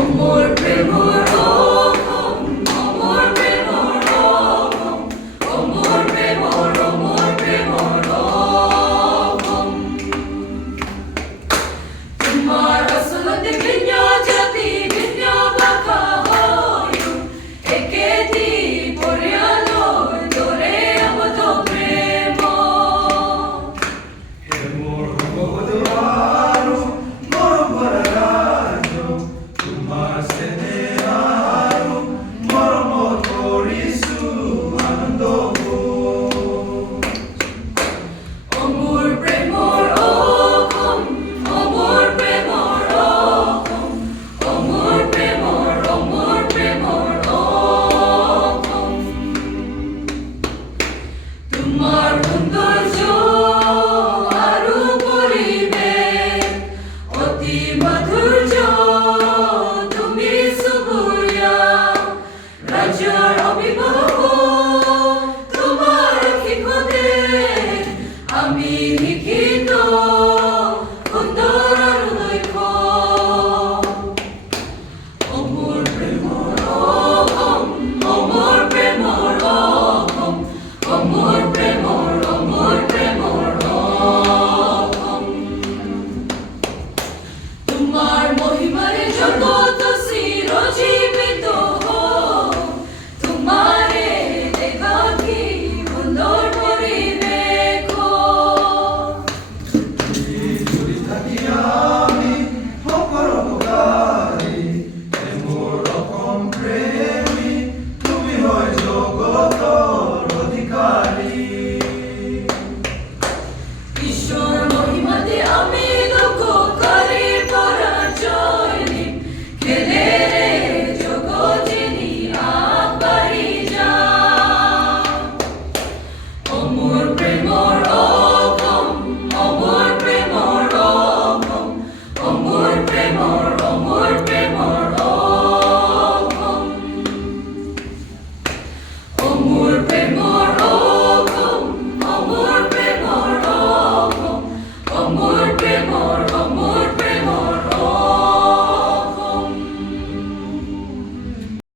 অমর প্রেমর রকম, অমর প্রেমর রকম, অমর প্রেমর রকম। তোমার আসলতে ভিন্ন জাতি ভিন্ন ভাষা হয়, একেটি পৰিয়ালৰ দৰে আবদ্ধ প্ৰেম। মোৰ ভগৱান মোৰ ৰাজ্য তোমাৰ স্নেহ আৰু মৰমত কৰিছো আনন্দ। অমর প্রেমর রকম, অমর প্রেমর রকম, অমর প্রেমর রকম। তোমার সৌন্দর্য আৰু পৰিৱেশ অতি মাধুৰ্য, তুমি চুবুৰীয়া ৰাজ্যৰ অভিভাৱক, তোমাৰ শিশুতে আমি শিক্ষিত সুন্দৰ আৰু দক্ষ। অমর প্ৰেমৰ ৰকম, অমৰ প্ৰেমৰ ৰকম, অমর প্রেমর রকম। তোমার মহিমারে জগৎ চিরজীবিত হোক, তোমারে দেখা কি সুন্দর পরিবেশ। যদি থাকি আমি সকলো উপকাৰী, মোৰ ৰকম প্ৰেমী তুমি হয় জগতৰ অধিকাৰী। ঈশ্বর মহিমাতে আমি দুঃখকারীর পরাজয় নিম, খেলেরে জগজিনী আগবাড়ি যাও। অমর প্রেমর রকম, অমর প্রেমর রকম, অমর প্রেমর